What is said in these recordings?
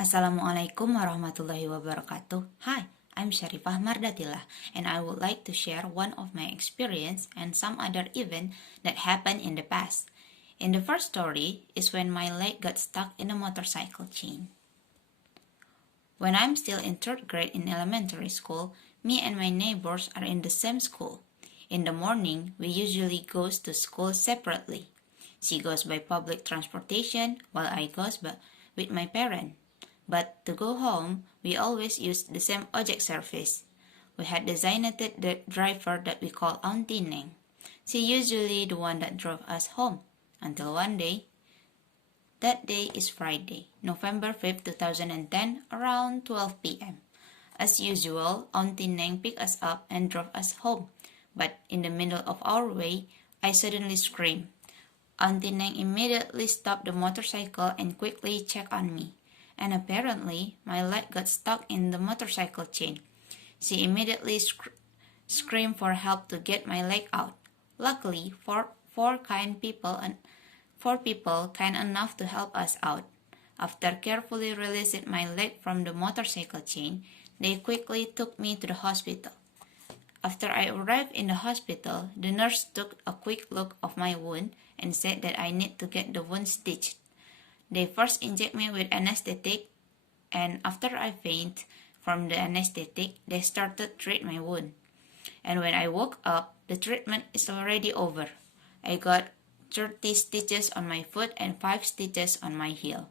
Assalamualaikum warahmatullahi wabarakatuh. Hi, I'm Syarifah Mardhatillah, and I would like to share one of my experience and some other event that happened in the past. In the first story is when my leg got stuck in a motorcycle chain. When I'm still in third grade in elementary school, me and my neighbors are in the same school. In the morning, we usually goes to school separately. She goes by public transportation while I goes with my parent. But to go home, we always use the same ojek service. We had designated the driver that we call Auntie Neng. She usually the one that drove us home. Until one day, that day is Friday, November 5th, 2010, around 12 p.m. As usual, Auntie Neng picked us up and drove us home. But in the middle of our way, I suddenly screamed. Auntie Neng immediately stopped the motorcycle and quickly checked on me. And apparently, my leg got stuck in the motorcycle chain. She immediately screamed for help to get my leg out. Luckily, four people kind enough to help us out. After carefully releasing my leg from the motorcycle chain, they quickly took me to the hospital. After I arrived in the hospital, the nurse took a quick look of my wound and said that I need to get the wound stitched. They first inject me with anesthetic, and after I faint from the anesthetic, they started to treat my wound. And when I woke up, the treatment is already over. I got 30 stitches on my foot and 5 stitches on my heel.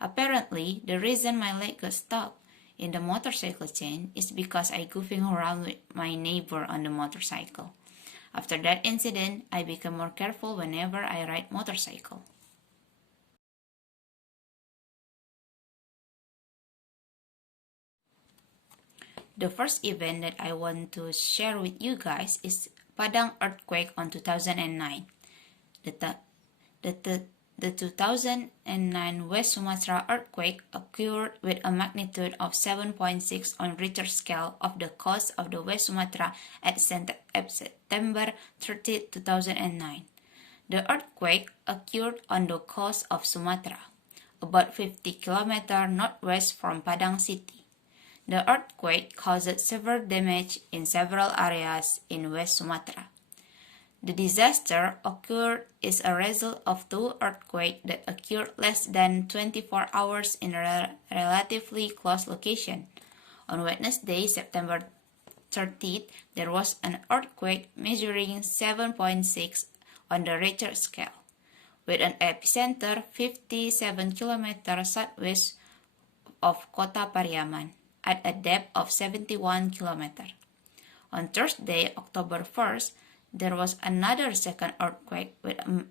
Apparently, the reason my leg got stuck in the motorcycle chain is because I goofing around with my neighbor on the motorcycle. After that incident, I became more careful whenever I ride motorcycle. The first event that I want to share with you guys is Padang earthquake on 2009. The 2009 West Sumatra earthquake occurred with a magnitude of 7.6 on Richter scale off the coast of the West Sumatra at September 30, 2009. The earthquake occurred on the coast of Sumatra, about 50 km northwest from Padang city. The earthquake caused severe damage in several areas in West Sumatra. The disaster occurred as a result of two earthquakes that occurred less than 24 hours in a relatively close location. On Wednesday, September 30th, there was an earthquake measuring 7.6 on the Richter scale, with an epicenter 57 km southwest of Kota Pariaman, at a depth of 71 km. On Thursday, October 1st, there was another second earthquake with a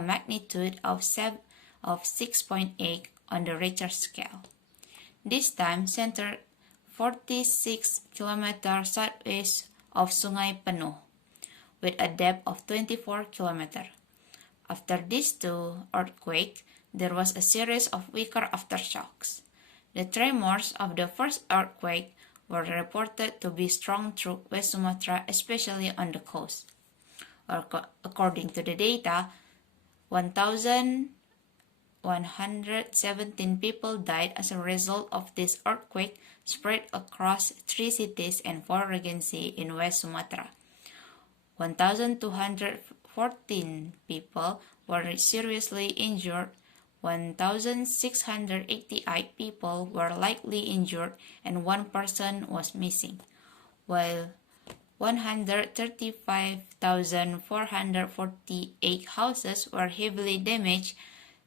magnitude of 6.8 on the Richter scale. This time centered 46 km southwest of Sungai Penuh, with a depth of 24 km. After these two earthquakes, there was a series of weaker aftershocks. The tremors of the first earthquake were reported to be strong through West Sumatra, especially on the coast. According to the data, 1,117 people died as a result of this earthquake spread across 3 cities and 4 regencies in West Sumatra. 1,214 people were seriously injured. 1,688 people were lightly injured and 1 person was missing, while 135,448 houses were heavily damaged,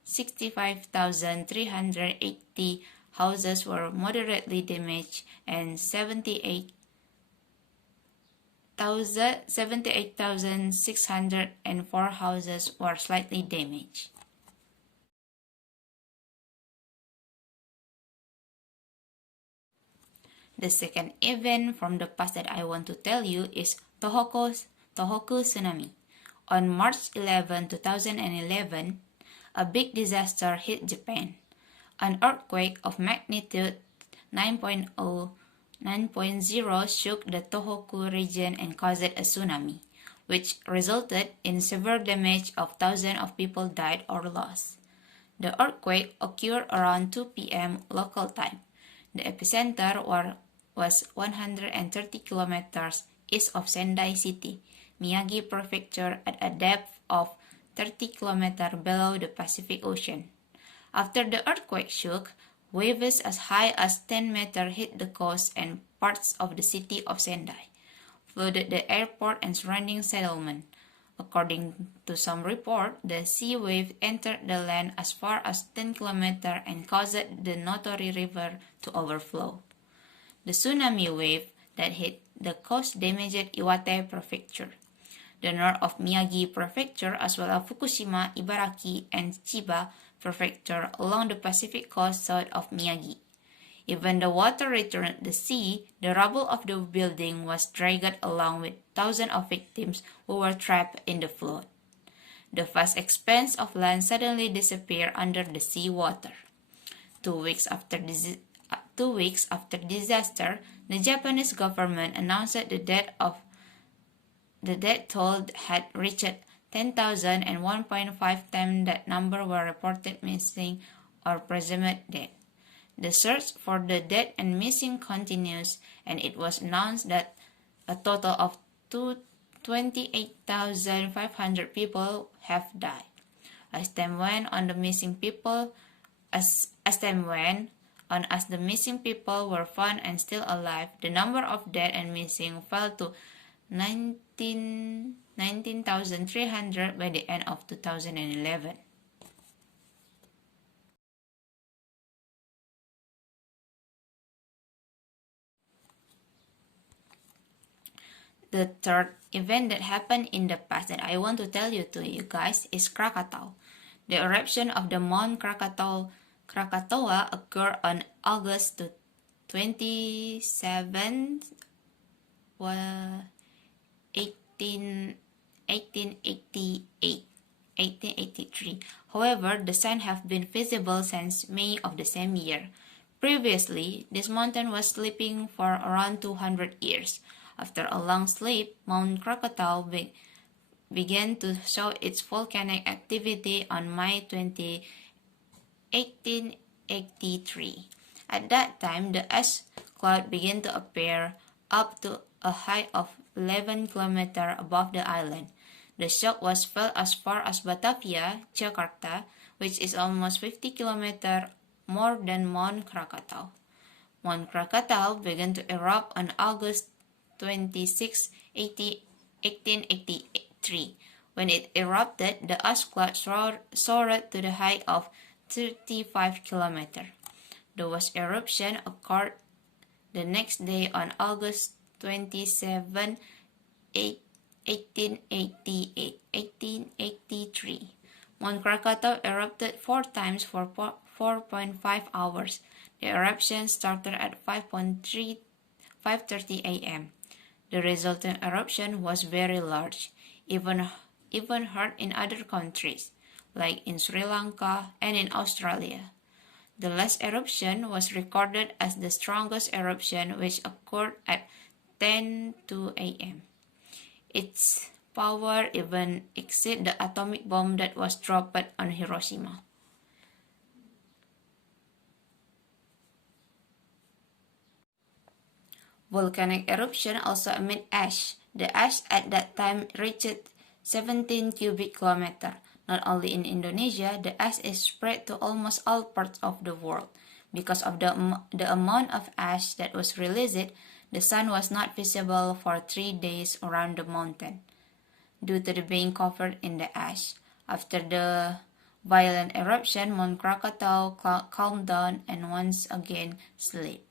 65,380 houses were moderately damaged, and 78,604 houses were slightly damaged. The second event from the past that I want to tell you is Tohoku tsunami. On March 11, 2011, a big disaster hit Japan. An earthquake of magnitude 9.0 shook the Tohoku region and caused a tsunami, which resulted in severe damage of thousands of people died or lost. The earthquake occurred around 2 p.m. local time. The epicenter was 130 kilometers east of Sendai City, Miyagi Prefecture, at a depth of 30 kilometers below the Pacific Ocean. After the earthquake shook, waves as high as 10 meters hit the coast and parts of the city of Sendai, flooded the airport and surrounding settlement. According to some reports, the sea wave entered the land as far as 10 kilometers and caused the Notori River to overflow. The tsunami wave that hit the coast damaged Iwate Prefecture, the north of Miyagi Prefecture, as well as Fukushima, Ibaraki, and Chiba Prefecture along the Pacific coast south of Miyagi. Even the water returned the sea, the rubble of the building was dragged along with thousands of victims who were trapped in the flood. The vast expanse of land suddenly disappeared under the sea water. 2 weeks after disaster, the Japanese government announced that the death toll had reached 10,000 and 1.5 times that number were reported missing or presumed dead. The search for the dead and missing continues, and it was announced that a total of 28,500 people have died. As time went on, the missing people were found and still alive, the number of dead and missing fell to 19,300 by the end of 2011. The third event that happened in the past that I want to tell you guys is Krakatau. The eruption of the Mount Krakatoa occurred on August 27, 1883. However, the signs have been visible since May of the same year. Previously, this mountain was sleeping for around 200 years. After a long sleep, Mount Krakatoa began to show its volcanic activity on May 20, 1883. At that time, the ash cloud began to appear up to a height of 11 kilometers above the island. The shock was felt as far as Batavia, Jakarta, which is almost 50 kilometers more than Mount Krakatoa. Mount Krakatoa began to erupt on August 26, 1883. When it erupted, the ash cloud soared to the height of 35 kilometers. The worst eruption occurred the next day on August 27, 1883. Mount Krakatoa erupted 4 times for 4.5 hours. The eruption started at 5:30 a.m. The resulting eruption was very large, even heard in other countries, like in Sri Lanka and in Australia. The last eruption was recorded as the strongest eruption, which occurred at 10:02 a.m. Its power even exceeded the atomic bomb that was dropped on Hiroshima. Volcanic eruption also emit ash. The ash at that time reached 17 cubic kilometers. Not only in Indonesia, the ash is spread to almost all parts of the world. Because of the amount of ash that was released, the sun was not visible for 3 days around the mountain, due to the being covered in the ash. After the violent eruption, Mount Krakatoa calmed down and once again slept.